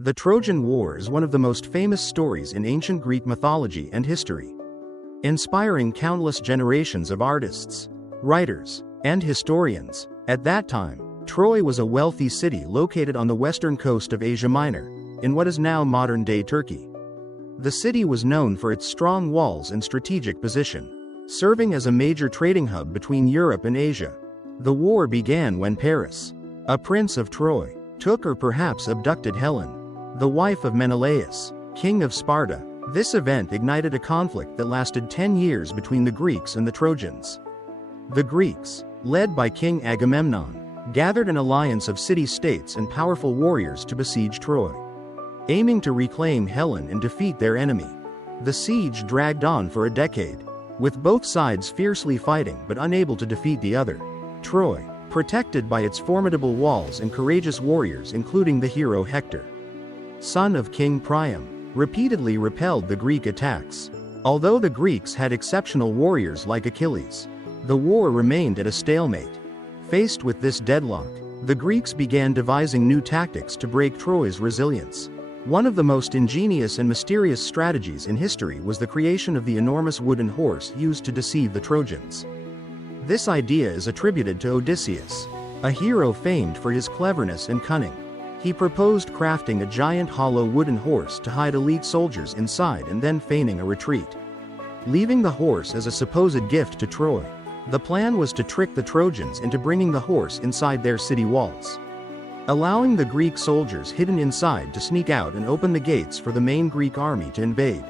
The Trojan War is one of the most famous stories in ancient Greek mythology and history, inspiring countless generations of artists, writers, and historians. At that time, Troy was a wealthy city located on the western coast of Asia Minor, in what is now modern-day Turkey. The city was known for its strong walls and strategic position, serving as a major trading hub between Europe and Asia. The war began when Paris, a prince of Troy, took or perhaps abducted Helen, the wife of Menelaus, king of Sparta. This event ignited a conflict that lasted 10 years between the Greeks and the Trojans. The Greeks, led by King Agamemnon, gathered an alliance of city-states and powerful warriors to besiege Troy, aiming to reclaim Helen and defeat their enemy. The siege dragged on for a decade, with both sides fiercely fighting but unable to defeat the other. Troy, protected by its formidable walls and courageous warriors including the hero Hector, son of King Priam, repeatedly repelled the Greek attacks. Although the Greeks had exceptional warriors like Achilles, the war remained at a stalemate. Faced with this deadlock, the Greeks began devising new tactics to break Troy's resilience. One of the most ingenious and mysterious strategies in history was the creation of the enormous wooden horse used to deceive the Trojans. This idea is attributed to Odysseus, a hero famed for his cleverness and cunning. He proposed crafting a giant hollow wooden horse to hide elite soldiers inside and then feigning a retreat, leaving the horse as a supposed gift to Troy. The plan was to trick the Trojans into bringing the horse inside their city walls, allowing the Greek soldiers hidden inside to sneak out and open the gates for the main Greek army to invade.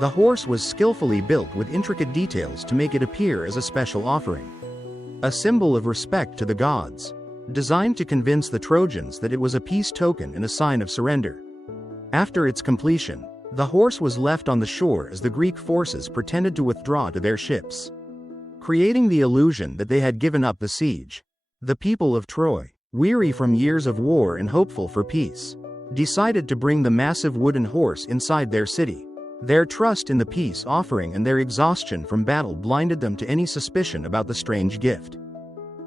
The horse was skillfully built with intricate details to make it appear as a special offering, a symbol of respect to the gods, designed to convince the Trojans that it was a peace token and a sign of surrender. After its completion, the horse was left on the shore as the Greek forces pretended to withdraw to their ships, creating the illusion that they had given up the siege. The people of Troy, weary from years of war and hopeful for peace, decided to bring the massive wooden horse inside their city. Their trust in the peace offering and their exhaustion from battle blinded them to any suspicion about the strange gift.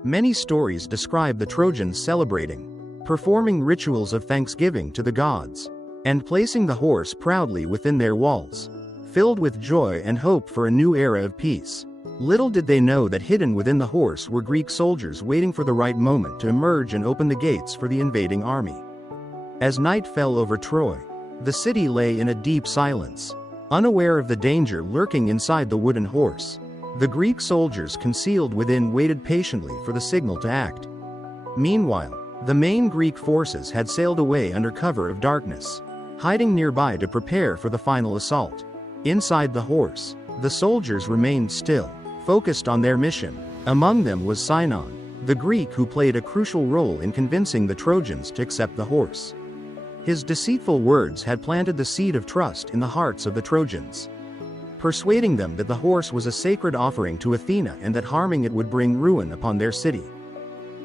Many stories describe the Trojans celebrating, performing rituals of thanksgiving to the gods, and placing the horse proudly within their walls, filled with joy and hope for a new era of peace. Little did they know that hidden within the horse were Greek soldiers waiting for the right moment to emerge and open the gates for the invading army. As night fell over Troy, the city lay in a deep silence, unaware of the danger lurking inside the wooden horse. The Greek soldiers concealed within waited patiently for the signal to act. Meanwhile, the main Greek forces had sailed away under cover of darkness, hiding nearby to prepare for the final assault. Inside the horse, the soldiers remained still, focused on their mission. Among them was Sinon, the Greek who played a crucial role in convincing the Trojans to accept the horse. His deceitful words had planted the seed of trust in the hearts of the Trojans, persuading them that the horse was a sacred offering to Athena and that harming it would bring ruin upon their city.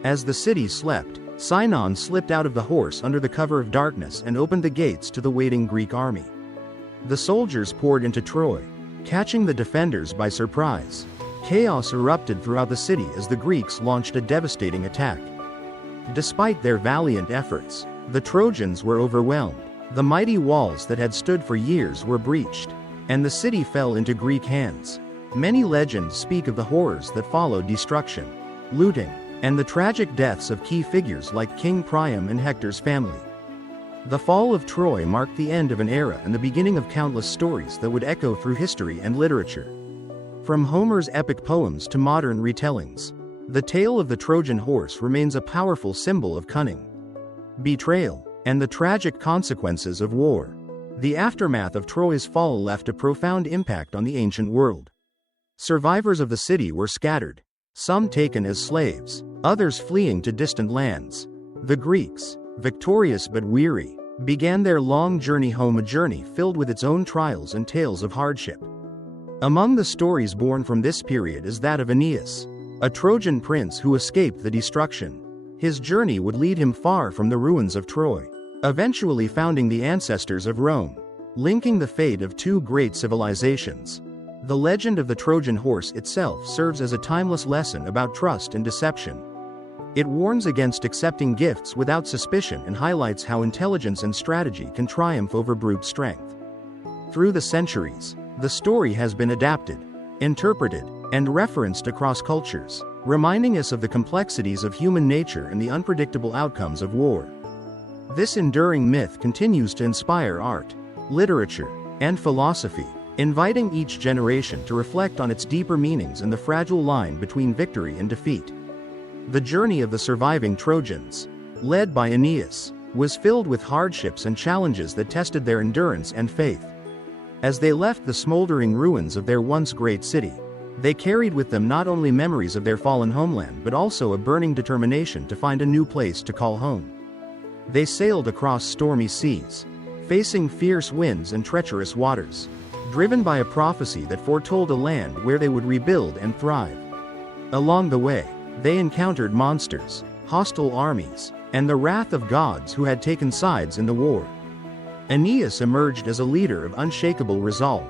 As the city slept, Sinon slipped out of the horse under the cover of darkness and opened the gates to the waiting Greek army. The soldiers poured into Troy, catching the defenders by surprise. Chaos erupted throughout the city as the Greeks launched a devastating attack. Despite their valiant efforts, the Trojans were overwhelmed. The mighty walls that had stood for years were breached, and the city fell into Greek hands. Many legends speak of the horrors that followed destruction, looting, and the tragic deaths of key figures like King Priam and Hector's family. The fall of Troy marked the end of an era and the beginning of countless stories that would echo through history and literature. From Homer's epic poems to modern retellings, the tale of the Trojan horse remains a powerful symbol of cunning, betrayal, and the tragic consequences of war. The aftermath of Troy's fall left a profound impact on the ancient world. Survivors of the city were scattered, some taken as slaves, others fleeing to distant lands. The Greeks, victorious but weary, began their long journey home, a journey filled with its own trials and tales of hardship. Among the stories born from this period is that of Aeneas, a Trojan prince who escaped the destruction. His journey would lead him far from the ruins of Troy, eventually founding the ancestors of Rome, linking the fate of two great civilizations. The legend of the Trojan horse itself serves as a timeless lesson about trust and deception. It warns against accepting gifts without suspicion and highlights how intelligence and strategy can triumph over brute strength. Through the centuries, the story has been adapted, interpreted, and referenced across cultures, reminding us of the complexities of human nature and the unpredictable outcomes of war. This enduring myth continues to inspire art, literature, and philosophy, inviting each generation to reflect on its deeper meanings and the fragile line between victory and defeat. The journey of the surviving Trojans, led by Aeneas, was filled with hardships and challenges that tested their endurance and faith. As they left the smoldering ruins of their once great city, they carried with them not only memories of their fallen homeland but also a burning determination to find a new place to call home. They sailed across stormy seas, facing fierce winds and treacherous waters, driven by a prophecy that foretold a land where they would rebuild and thrive. Along the way, they encountered monsters, hostile armies, and the wrath of gods who had taken sides in the war. Aeneas emerged as a leader of unshakable resolve,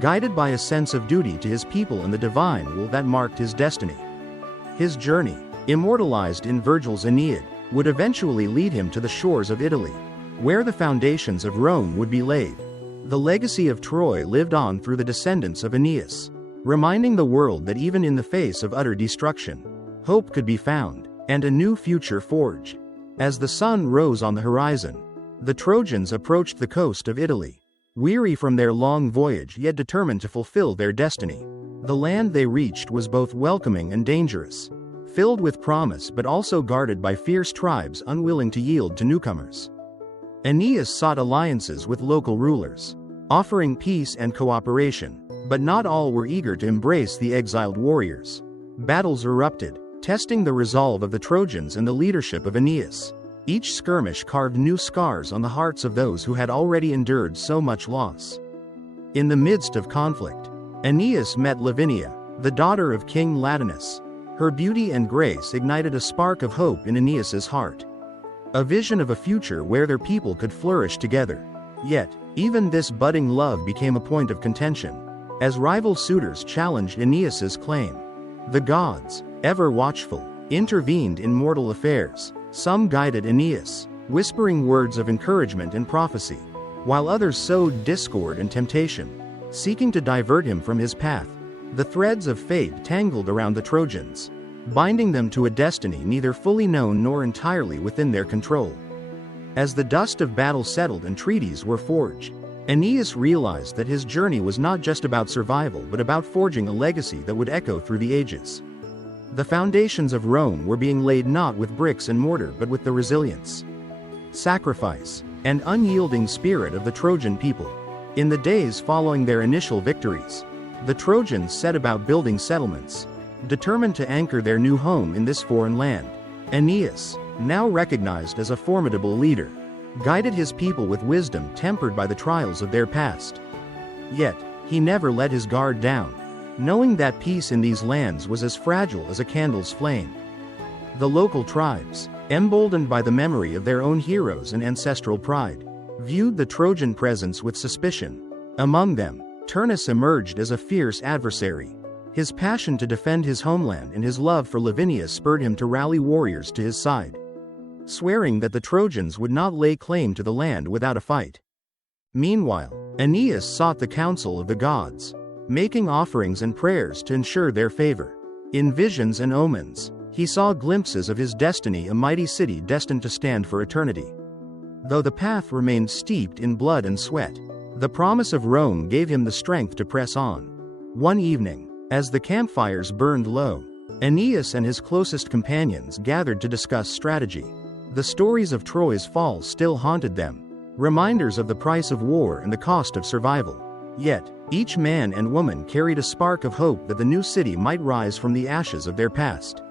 guided by a sense of duty to his people and the divine will that marked his destiny. His journey, immortalized in Virgil's Aeneid, would eventually lead him to the shores of Italy, where the foundations of Rome would be laid. The legacy of Troy lived on through the descendants of Aeneas, reminding the world that even in the face of utter destruction, hope could be found, and a new future forged. As the sun rose on the horizon, the Trojans approached the coast of Italy, weary from their long voyage yet determined to fulfill their destiny. The land they reached was both welcoming and dangerous, filled with promise but also guarded by fierce tribes unwilling to yield to newcomers. Aeneas sought alliances with local rulers, offering peace and cooperation, but not all were eager to embrace the exiled warriors. Battles erupted, testing the resolve of the Trojans and the leadership of Aeneas. Each skirmish carved new scars on the hearts of those who had already endured so much loss. In the midst of conflict, Aeneas met Lavinia, the daughter of King Latinus. Her beauty and grace ignited a spark of hope in Aeneas's heart, a vision of a future where their people could flourish together. Yet, even this budding love became a point of contention, as rival suitors challenged Aeneas's claim. The gods, ever watchful, intervened in mortal affairs. Some guided Aeneas, whispering words of encouragement and prophecy, while others sowed discord and temptation, seeking to divert him from his path. The threads of fate tangled around the Trojans, binding them to a destiny neither fully known nor entirely within their control. As the dust of battle settled and treaties were forged, Aeneas realized that his journey was not just about survival but about forging a legacy that would echo through the ages. The foundations of Rome were being laid not with bricks and mortar but with the resilience, sacrifice, and unyielding spirit of the Trojan people. In the days following their initial victories, the Trojans set about building settlements, determined to anchor their new home in this foreign land. Aeneas, now recognized as a formidable leader, guided his people with wisdom tempered by the trials of their past. Yet, he never let his guard down, knowing that peace in these lands was as fragile as a candle's flame. The local tribes, emboldened by the memory of their own heroes and ancestral pride, viewed the Trojan presence with suspicion. Among them, Turnus emerged as a fierce adversary. His passion to defend his homeland and his love for Lavinia spurred him to rally warriors to his side, swearing that the Trojans would not lay claim to the land without a fight. Meanwhile, Aeneas sought the counsel of the gods, making offerings and prayers to ensure their favor. In visions and omens, he saw glimpses of his destiny, a mighty city destined to stand for eternity. Though the path remained steeped in blood and sweat, the promise of Rome gave him the strength to press on. One evening, as the campfires burned low, Aeneas and his closest companions gathered to discuss strategy. The stories of Troy's fall still haunted them, reminders of the price of war and the cost of survival. Yet, each man and woman carried a spark of hope that the new city might rise from the ashes of their past.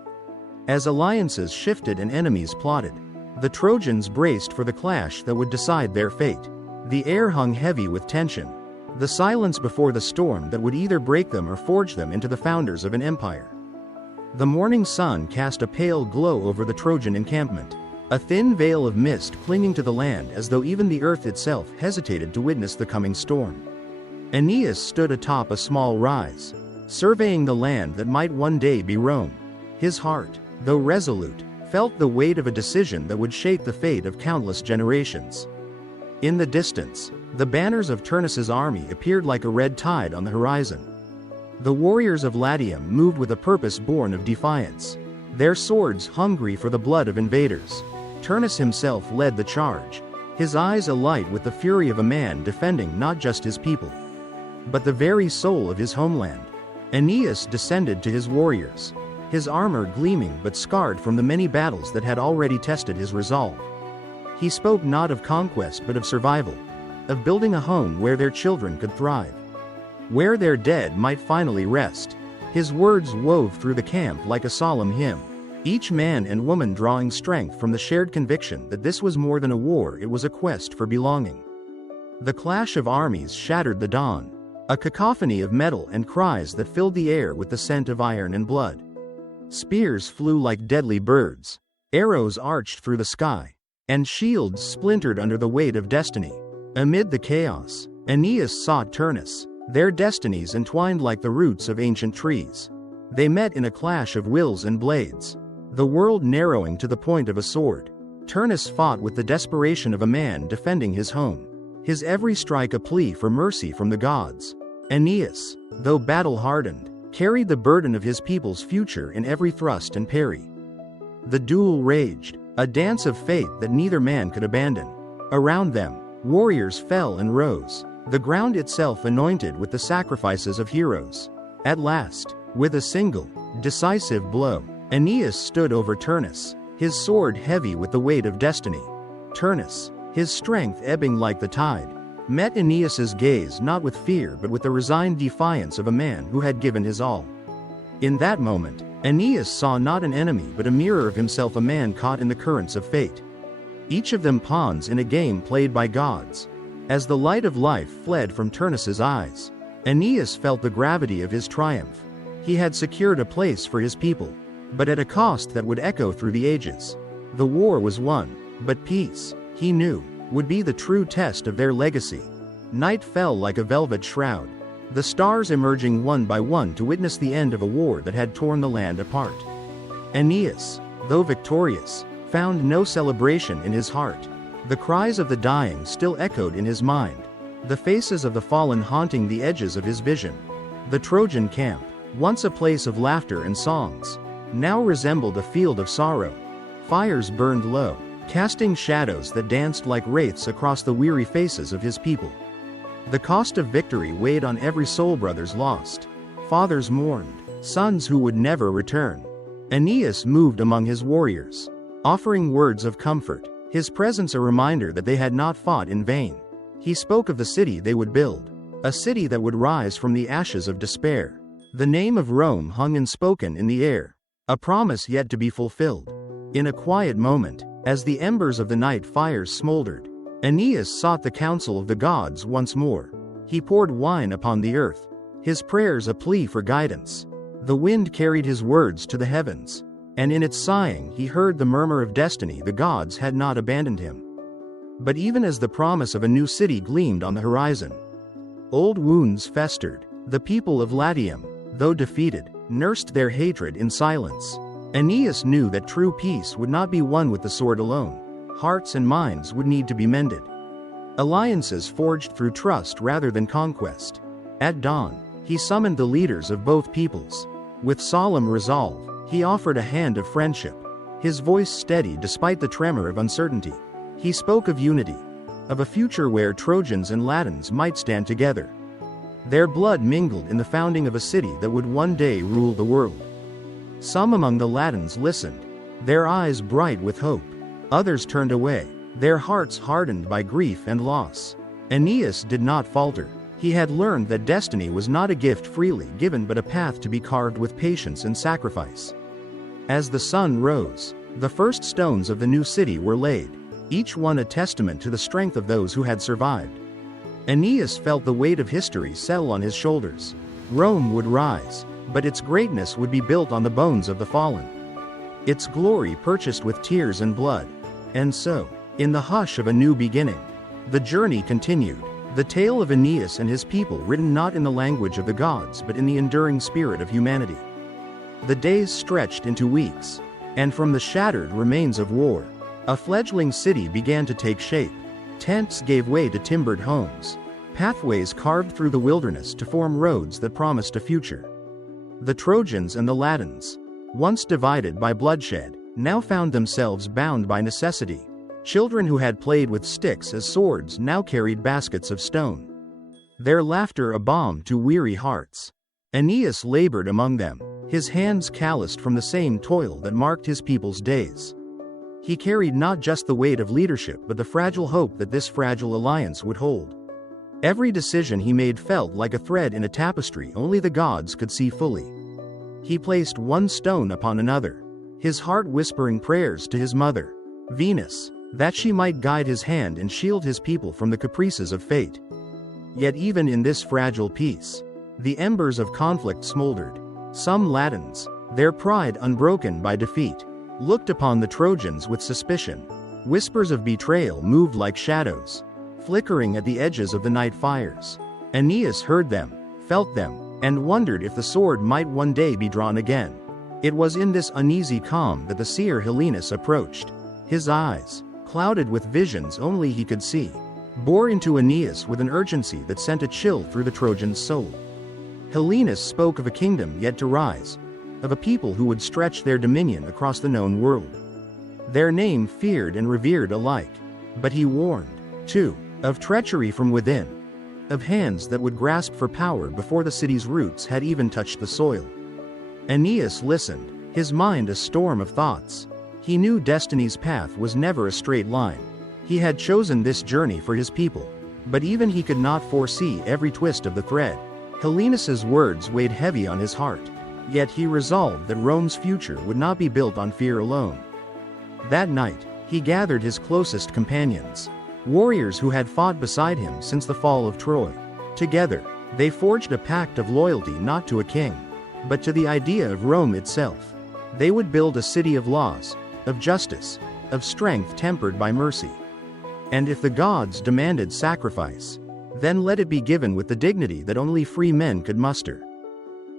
As alliances shifted and enemies plotted, the Trojans braced for the clash that would decide their fate. The air hung heavy with tension, the silence before the storm that would either break them or forge them into the founders of an empire. The morning sun cast a pale glow over the Trojan encampment, a thin veil of mist clinging to the land as though even the earth itself hesitated to witness the coming storm. Aeneas stood atop a small rise, surveying the land that might one day be Rome. His heart, though resolute, felt the weight of a decision that would shape the fate of countless generations. In the distance, the banners of Turnus's army appeared like a red tide on the horizon. The warriors of Latium moved with a purpose born of defiance, their swords hungry for the blood of invaders. Turnus himself led the charge, his eyes alight with the fury of a man defending not just his people, but the very soul of his homeland. Aeneas descended to his warriors, his armor gleaming but scarred from the many battles that had already tested his resolve. He spoke not of conquest but of survival, of building a home where their children could thrive, where their dead might finally rest. His words wove through the camp like a solemn hymn, each man and woman drawing strength from the shared conviction that this was more than a war, it was a quest for belonging. The clash of armies shattered the dawn, a cacophony of metal and cries that filled the air with the scent of iron and blood. Spears flew like deadly birds, arrows arched through the sky, and shields splintered under the weight of destiny. Amid the chaos, Aeneas sought Turnus, their destinies entwined like the roots of ancient trees. They met in a clash of wills and blades, the world narrowing to the point of a sword. Turnus fought with the desperation of a man defending his home, his every strike a plea for mercy from the gods. Aeneas, though battle-hardened, carried the burden of his people's future in every thrust and parry. The duel raged, a dance of fate that neither man could abandon. Around them, warriors fell and rose, the ground itself anointed with the sacrifices of heroes. At last, with a single, decisive blow, Aeneas stood over Turnus, his sword heavy with the weight of destiny. Turnus, his strength ebbing like the tide, met Aeneas's gaze not with fear but with the resigned defiance of a man who had given his all. In that moment, Aeneas saw not an enemy but a mirror of himself, a man caught in the currents of fate. Each of them pawns in a game played by gods. As the light of life fled from Turnus's eyes, Aeneas felt the gravity of his triumph. He had secured a place for his people, but at a cost that would echo through the ages. The war was won, but peace, he knew, would be the true test of their legacy. Night fell like a velvet shroud, the stars emerging one by one to witness the end of a war that had torn the land apart. Aeneas, though victorious, found no celebration in his heart. The cries of the dying still echoed in his mind, the faces of the fallen haunting the edges of his vision. The Trojan camp, once a place of laughter and songs, now resembled a field of sorrow. Fires burned low, casting shadows that danced like wraiths across the weary faces of his people. The cost of victory weighed on every soul. Brothers lost, fathers mourned, sons who would never return. Aeneas moved among his warriors, offering words of comfort, his presence a reminder that they had not fought in vain. He spoke of the city they would build, a city that would rise from the ashes of despair. The name of Rome hung unspoken in the air, a promise yet to be fulfilled. In a quiet moment, as the embers of the night fires smoldered, Aeneas sought the counsel of the gods once more. He poured wine upon the earth, his prayers a plea for guidance. The wind carried his words to the heavens, and in its sighing he heard the murmur of destiny. The gods had not abandoned him. But even as the promise of a new city gleamed on the horizon, old wounds festered. The people of Latium, though defeated, nursed their hatred in silence. Aeneas knew that true peace would not be won with the sword alone. Hearts and minds would need to be mended, alliances forged through trust rather than conquest. At dawn, he summoned the leaders of both peoples. With solemn resolve, he offered a hand of friendship, his voice steady despite the tremor of uncertainty. He spoke of unity, of a future where Trojans and Latins might stand together. Their blood mingled in the founding of a city that would one day rule the world. Some among the Latins listened, their eyes bright with hope. Others turned away, their hearts hardened by grief and loss. Aeneas did not falter. He had learned that destiny was not a gift freely given but a path to be carved with patience and sacrifice. As the sun rose, the first stones of the new city were laid, each one a testament to the strength of those who had survived. Aeneas felt the weight of history settle on his shoulders. Rome would rise, but its greatness would be built on the bones of the fallen, its glory purchased with tears and blood. And so, in the hush of a new beginning, the journey continued, the tale of Aeneas and his people written not in the language of the gods but in the enduring spirit of humanity. The days stretched into weeks, And from the shattered remains of war, a fledgling city began to take shape. Tents gave way to timbered homes. Pathways carved through the wilderness to form roads that promised a future. The Trojans and the Latins, once divided by bloodshed, now found themselves bound by necessity. Children who had played with sticks as swords now carried baskets of stone, their laughter a balm to weary hearts. Aeneas labored among them, his hands calloused from the same toil that marked his people's days. He carried not just the weight of leadership but the fragile hope that this fragile alliance would hold. Every decision he made felt like a thread in a tapestry only the gods could see fully. He placed one stone upon another, his heart whispering prayers to his mother, Venus, that she might guide his hand and shield his people from the caprices of fate. Yet even in this fragile peace, the embers of conflict smoldered. Some Latins, their pride unbroken by defeat, looked upon the Trojans with suspicion. Whispers of betrayal moved like shadows, flickering at the edges of the night fires. Aeneas heard them, felt them, and wondered if the sword might one day be drawn again. It was in this uneasy calm that the seer Helenus approached. His eyes, clouded with visions only he could see, bore into Aeneas with an urgency that sent a chill through the Trojan's soul. Helenus spoke of a kingdom yet to rise, of a people who would stretch their dominion across the known world. Their name feared and revered alike. But he warned, too, of treachery from within, of hands that would grasp for power before the city's roots had even touched the soil. Aeneas listened, his mind a storm of thoughts. He knew destiny's path was never a straight line. He had chosen this journey for his people, but even he could not foresee every twist of the thread. Helenus's words weighed heavy on his heart, yet he resolved that Rome's future would not be built on fear alone. That night, he gathered his closest companions, warriors who had fought beside him since the fall of Troy. Together, they forged a pact of loyalty not to a king, but to the idea of Rome itself. They would build a city of laws, of justice, of strength tempered by mercy. And if the gods demanded sacrifice, then let it be given with the dignity that only free men could muster.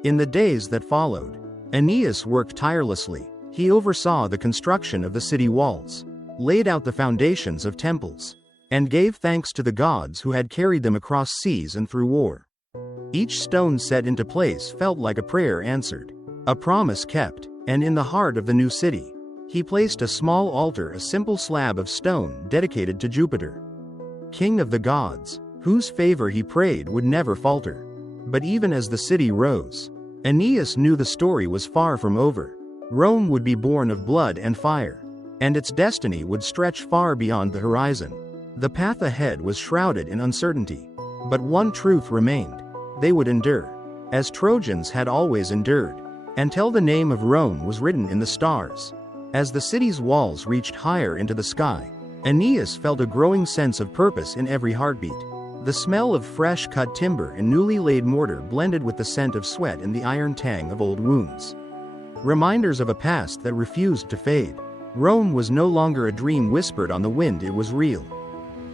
In the days that followed, Aeneas worked tirelessly. He oversaw the construction of the city walls, laid out the foundations of temples, and gave thanks to the gods who had carried them across seas and through war. Each stone set into place felt like a prayer answered, a promise kept, and in the heart of the new city, he placed a small altar, a simple slab of stone dedicated to Jupiter, king of the gods, whose favor he prayed would never falter. But even as the city rose, Aeneas knew the story was far from over. Rome would be born of blood and fire, and its destiny would stretch far beyond the horizon. The path ahead was shrouded in uncertainty, but one truth remained: they would endure, as Trojans had always endured, until the name of Rome was written in the stars. As the city's walls reached higher into the sky, Aeneas felt a growing sense of purpose in every heartbeat. The smell of fresh cut timber and newly laid mortar blended with the scent of sweat and the iron tang of old wounds, reminders of a past that refused to fade. Rome was no longer a dream whispered on the wind, it was real.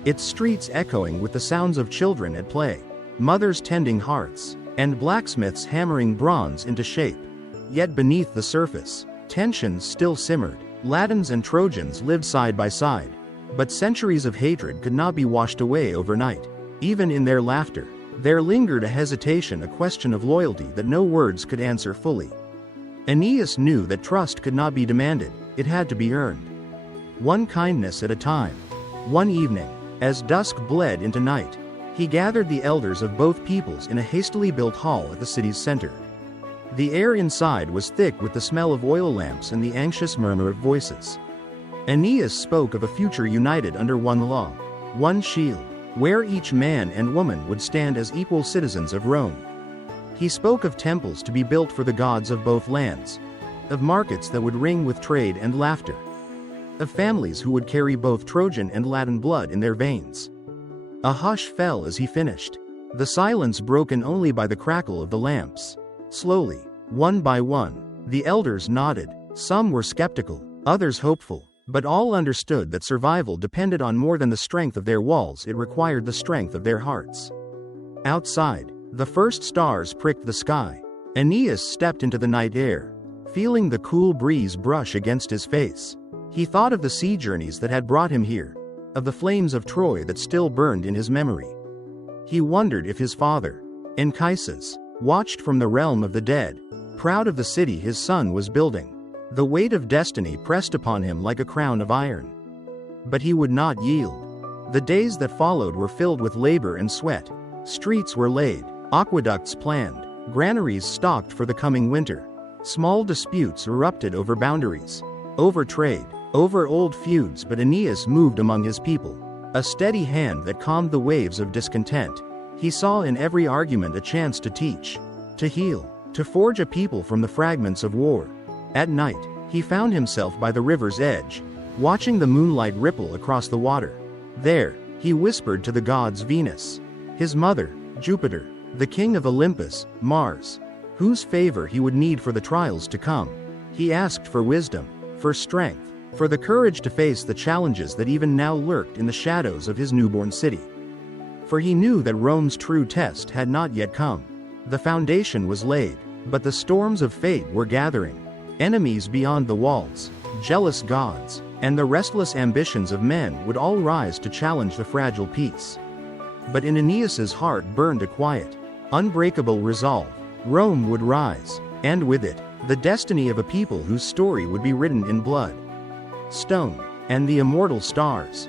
Its streets echoing with the sounds of children at play, mothers tending hearts, and blacksmiths hammering bronze into shape. Yet beneath the surface, tensions still simmered. Latins and Trojans lived side by side, but centuries of hatred could not be washed away overnight. Even in their laughter, there lingered a hesitation, a question of loyalty that no words could answer fully. Aeneas knew that trust could not be demanded, it had to be earned. One kindness at a time. One evening, as dusk bled into night, he gathered the elders of both peoples in a hastily built hall at the city's center. The air inside was thick with the smell of oil lamps and the anxious murmur of voices. Aeneas spoke of a future united under one law, one shield, where each man and woman would stand as equal citizens of Rome. He spoke of temples to be built for the gods of both lands, of markets that would ring with trade and laughter, of families who would carry both Trojan and Latin blood in their veins. A hush fell as he finished, the silence broken only by the crackle of the lamps. Slowly, one by one, the elders nodded. Some were skeptical, others hopeful, but all understood that survival depended on more than the strength of their walls, it required the strength of their hearts. Outside, the first stars pricked the sky. Aeneas stepped into the night air, feeling the cool breeze brush against his face. He thought of the sea journeys that had brought him here, of the flames of Troy that still burned in his memory. He wondered if his father, Anchises, watched from the realm of the dead, proud of the city his son was building. The weight of destiny pressed upon him like a crown of iron. But he would not yield. The days that followed were filled with labor and sweat. Streets were laid, aqueducts planned, granaries stocked for the coming winter. Small disputes erupted over boundaries, over trade, over old feuds, but Aeneas moved among his people, a steady hand that calmed the waves of discontent. He saw in every argument a chance to teach, to heal, to forge a people from the fragments of war. At night, he found himself by the river's edge, watching the moonlight ripple across the water. There, he whispered to the gods Venus, his mother, Jupiter, the king of Olympus, Mars, whose favor he would need for the trials to come. He asked for wisdom, for strength, for the courage to face the challenges that even now lurked in the shadows of his newborn city. For he knew that Rome's true test had not yet come. The foundation was laid, but the storms of fate were gathering. Enemies beyond the walls, jealous gods, and the restless ambitions of men would all rise to challenge the fragile peace. But in Aeneas's heart burned a quiet, unbreakable resolve. Rome would rise, and with it, the destiny of a people whose story would be written in blood, stone, and the immortal stars.